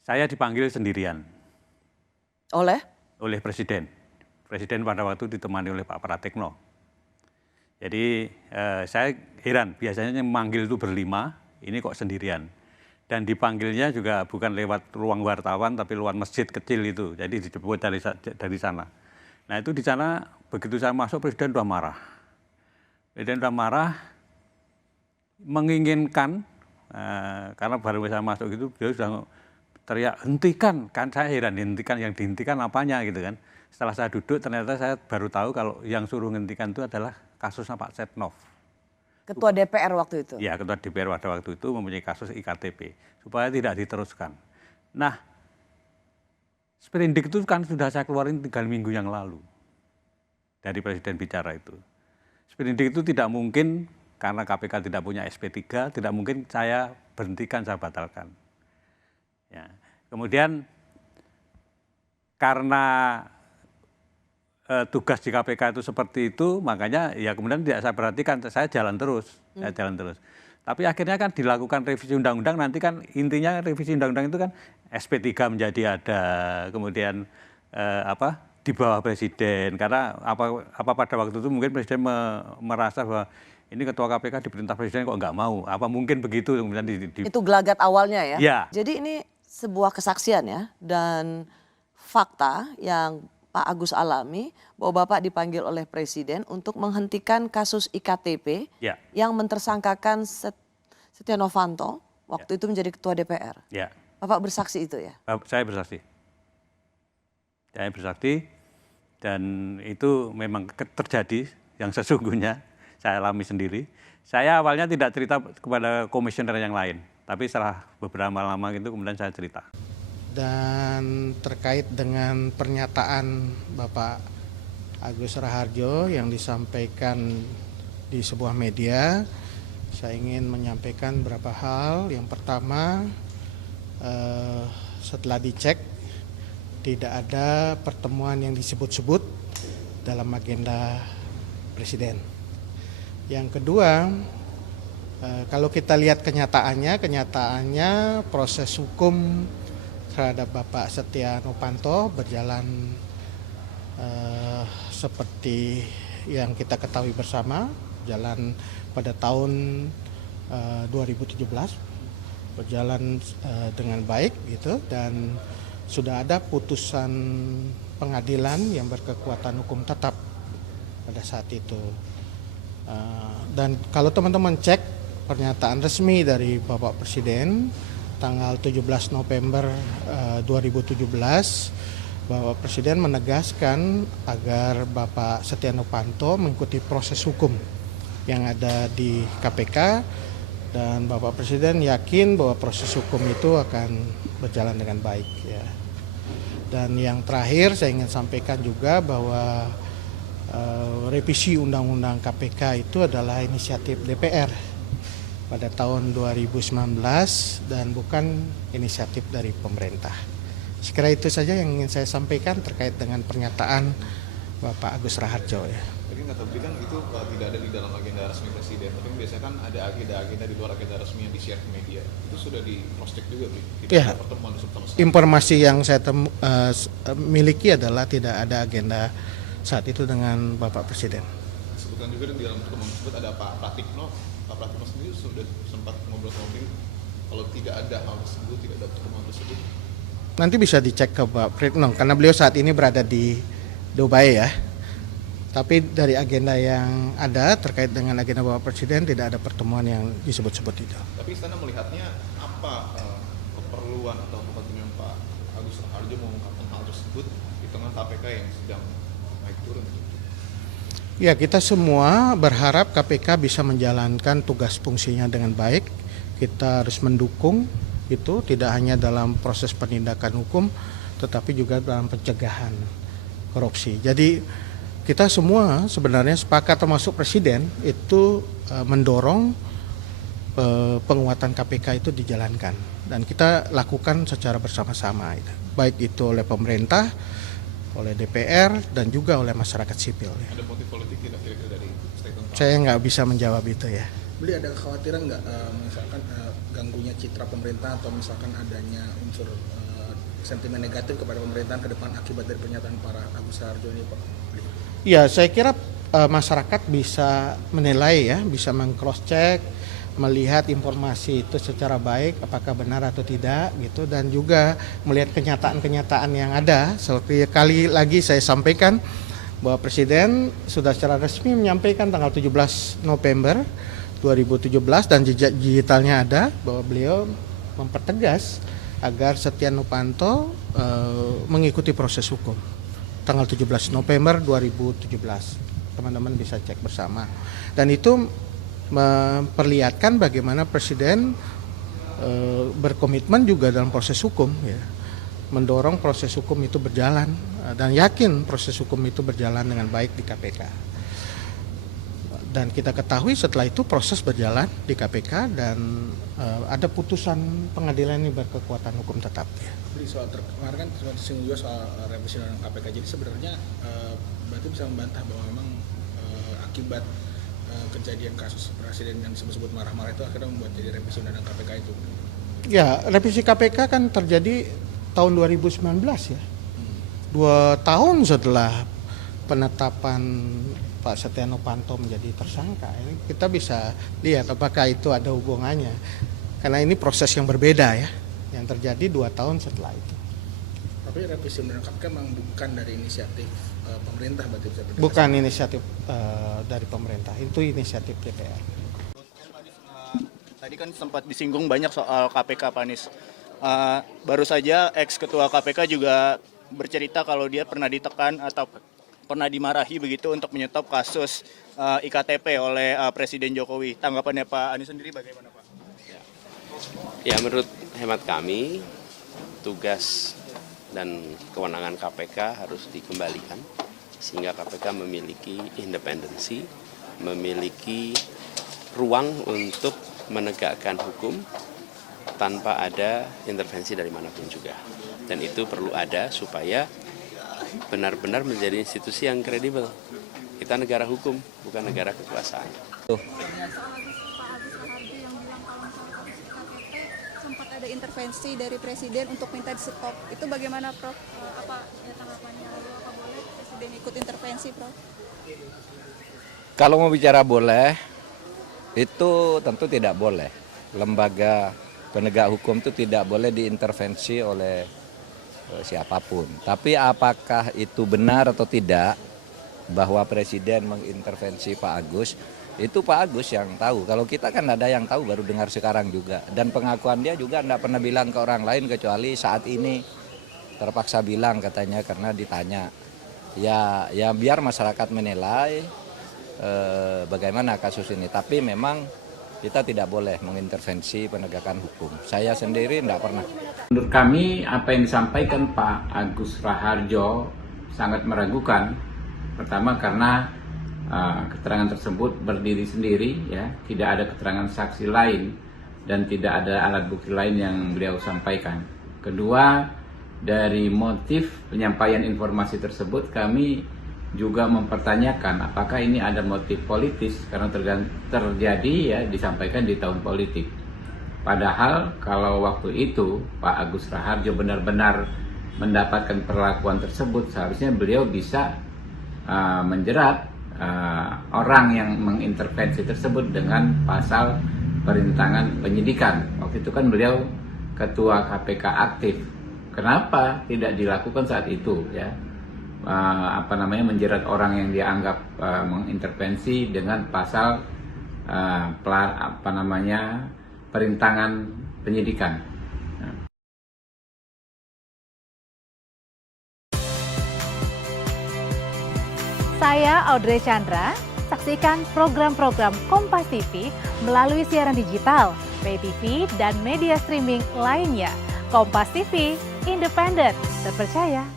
Saya dipanggil sendirian Oleh? oleh Presiden. Presiden pada waktu ditemani oleh Pak Pratikno. Jadi saya heran, biasanya yang memanggil itu berlima, ini kok sendirian. Dan dipanggilnya juga bukan lewat ruang wartawan, tapi lewat masjid kecil itu. Jadi dijemput dari sana. Nah itu di sana, begitu saya masuk, Presiden sudah marah. Presiden sudah marah, menginginkan, karena baru saya masuk itu, beliau sudah teriak, hentikan. Kan saya heran, hentikan, yang dihentikan apanya gitu kan. Setelah saya duduk, ternyata saya baru tahu kalau yang suruh hentikan itu adalah kasusnya Pak Setnov. Ketua DPR waktu itu? Ya, Ketua DPR pada waktu itu mempunyai kasus IKTP, supaya tidak diteruskan. Nah, sprindik itu kan sudah saya keluarin 3 minggu yang lalu, dari Presiden bicara itu. Sprindik itu tidak mungkin, karena KPK tidak punya SP3, tidak mungkin saya berhentikan, saya batalkan. Ya. Kemudian, karena tugas di KPK itu seperti itu, makanya ya kemudian tidak saya perhatikan, saya jalan terus. Tapi akhirnya kan dilakukan revisi undang-undang, nanti kan intinya revisi undang-undang itu kan SP3 menjadi ada, kemudian di bawah Presiden, karena apa pada waktu itu mungkin Presiden merasa bahwa ini Ketua KPK diperintah Presiden kok nggak mau, apa mungkin begitu kemudian Itu gelagat awalnya ya? Ya. Jadi ini sebuah kesaksian ya, dan fakta yang Pak Agus alami bahwa Bapak dipanggil oleh Presiden untuk menghentikan kasus IKTP yang mentersangkakan Setia Novanto waktu itu menjadi Ketua DPR. Ya. Bapak bersaksi itu ya? Saya bersaksi. Saya bersaksi dan itu memang terjadi yang sesungguhnya saya alami sendiri. Saya awalnya tidak cerita kepada komisioner yang lain, tapi setelah beberapa lama itu kemudian saya cerita. Dan terkait dengan pernyataan Bapak Agus Raharjo yang disampaikan di sebuah media, saya ingin menyampaikan beberapa hal. Yang pertama, setelah dicek tidak ada pertemuan yang disebut-sebut dalam agenda Presiden. Yang kedua, kalau kita lihat kenyataannya proses hukum terhadap Bapak Setia Novanto berjalan seperti yang kita ketahui bersama, jalan pada tahun 2017, berjalan dengan baik gitu, dan sudah ada putusan pengadilan yang berkekuatan hukum tetap pada saat itu. Dan kalau teman-teman cek pernyataan resmi dari Bapak Presiden tanggal 17 November 2017, Bapak Presiden menegaskan agar Bapak Setia Novanto mengikuti proses hukum yang ada di KPK, dan Bapak Presiden yakin bahwa proses hukum itu akan berjalan dengan baik ya. Dan yang terakhir saya ingin sampaikan juga bahwa revisi Undang-Undang KPK itu adalah inisiatif DPR pada tahun 2019 dan bukan inisiatif dari pemerintah. Sekira itu saja yang ingin saya sampaikan terkait dengan pernyataan Bapak Agus Raharjo ya. Jadi nggak tahu kan itu tidak ada di dalam agenda resmi Presiden, tapi biasanya kan ada agenda-agenda di luar agenda resmi yang di-share ke media. Itu sudah di cross check juga, tidak ya, ada pertemuan sama sekali. Informasi yang saya miliki adalah tidak ada agenda saat itu dengan Bapak Presiden. Sebutkan juga di dalam pertemuan tersebut ada Pak Pratikno. Pak Pratikno sendiri sudah sempat ngobrol-ngobrol, kalau tidak ada hal tersebut, tidak ada pertemuan tersebut. Nanti bisa dicek ke Pak Pratikno karena beliau saat ini berada di Dubai ya. Tapi dari agenda yang ada terkait dengan agenda Bapak Presiden tidak ada pertemuan yang disebut-sebut itu. Tapi Istana melihatnya apa keperluan atau kepentingan Pak Agus Raharjo mengungkapkan hal tersebut di tengah KPK yang sedang naik turun? Ya, kita semua berharap KPK bisa menjalankan tugas fungsinya dengan baik. Kita harus mendukung itu tidak hanya dalam proses penindakan hukum tetapi juga dalam pencegahan korupsi. Jadi kita semua sebenarnya sepakat termasuk Presiden itu mendorong penguatan KPK itu dijalankan dan kita lakukan secara bersama-sama itu. Baik itu oleh pemerintah, oleh DPR dan juga oleh masyarakat sipil. Ada motif politik tidak kira-kira dari statement? Saya nggak bisa menjawab itu ya. Beli ada kekhawatiran nggak misalkan ganggunya citra pemerintah atau misalkan adanya unsur sentimen negatif kepada pemerintahan ke depan akibat dari pernyataan para Agus Raharjo ini, Pak? Ya, saya kira masyarakat bisa menilai ya, bisa meng-cross check, melihat informasi itu secara baik apakah benar atau tidak gitu, dan juga melihat kenyataan-kenyataan yang ada. Seperti kali lagi saya sampaikan bahwa Presiden sudah secara resmi menyampaikan tanggal 17 November 2017 dan jejak digitalnya ada bahwa beliau mempertegas agar Setia Novanto mengikuti proses hukum tanggal 17 November 2017. Teman-teman bisa cek bersama. Dan itu memperlihatkan bagaimana Presiden berkomitmen juga dalam proses hukum, ya, mendorong proses hukum itu berjalan dan yakin proses hukum itu berjalan dengan baik di KPK. Dan kita ketahui setelah itu proses berjalan di KPK dan ada putusan pengadilan ini berkekuatan hukum tetap. Ya. Jadi kemarin kan singgung juga soal revisi undang KPK. Jadi sebenarnya berarti bisa membantah bahwa memang akibat kejadian kasus presiden yang disebut marah-marah itu akhirnya membuat jadi revisi undang KPK itu. Ya, revisi KPK kan terjadi tahun 2019 ya. 2 tahun setelah penetapan Pak Setia Novanto menjadi tersangka. Ini kita bisa lihat apakah itu ada hubungannya. Karena ini proses yang berbeda ya, yang terjadi 2 tahun setelah itu. Tapi revisi undang KPK memang bukan dari inisiatif pemerintah, berarti bisa berdasarkan. Bukan inisiatif dari pemerintah, itu inisiatif DPR. Tadi kan sempat disinggung banyak soal KPK, Pak Anies. Baru saja ex-ketua KPK juga bercerita kalau dia pernah ditekan atau pernah dimarahi begitu untuk menyetop kasus IKTP oleh Presiden Jokowi. Tanggapannya Pak Anies sendiri bagaimana, Pak? Ya, menurut hemat kami, tugas dan kewenangan KPK harus dikembalikan sehingga KPK memiliki independensi, memiliki ruang untuk menegakkan hukum tanpa ada intervensi dari manapun juga. Dan itu perlu ada supaya benar-benar menjadi institusi yang kredibel. Kita negara hukum, bukan negara kekuasaan. Sempat ada intervensi dari Presiden untuk minta di stop. Itu bagaimana, Prof? Apa tanggapannya? Apa boleh Presiden ikut intervensi, Prof? Kalau mau bicara boleh, itu tentu tidak boleh. Lembaga penegak hukum itu tidak boleh diintervensi oleh siapapun. Tapi apakah itu benar atau tidak bahwa Presiden mengintervensi Pak Agus? Itu Pak Agus yang tahu. Kalau kita kan ada yang tahu baru dengar sekarang juga. Dan pengakuan dia juga tidak pernah bilang ke orang lain kecuali saat ini terpaksa bilang katanya karena ditanya. Ya biar masyarakat menilai bagaimana kasus ini. Tapi memang kita tidak boleh mengintervensi penegakan hukum. Saya sendiri tidak pernah. Menurut kami apa yang disampaikan Pak Agus Raharjo sangat meragukan. Pertama karena keterangan tersebut berdiri sendiri, ya, tidak ada keterangan saksi lain dan tidak ada alat bukti lain yang beliau sampaikan. Kedua, dari motif penyampaian informasi tersebut kami juga mempertanyakan apakah ini ada motif politis karena terjadi ya disampaikan di tahun politik. Padahal kalau waktu itu Pak Agus Raharjo benar-benar mendapatkan perlakuan tersebut, seharusnya beliau bisa menjerat orang yang mengintervensi tersebut dengan pasal perintangan penyidikan. Waktu itu kan beliau ketua KPK aktif. Kenapa tidak dilakukan saat itu, ya? Menjerat orang yang dianggap mengintervensi dengan pasal perintangan penyidikan. Saya Audrey Chandra, saksikan program-program Kompas TV melalui siaran digital, pay TV, dan media streaming lainnya. Kompas TV, independen, terpercaya,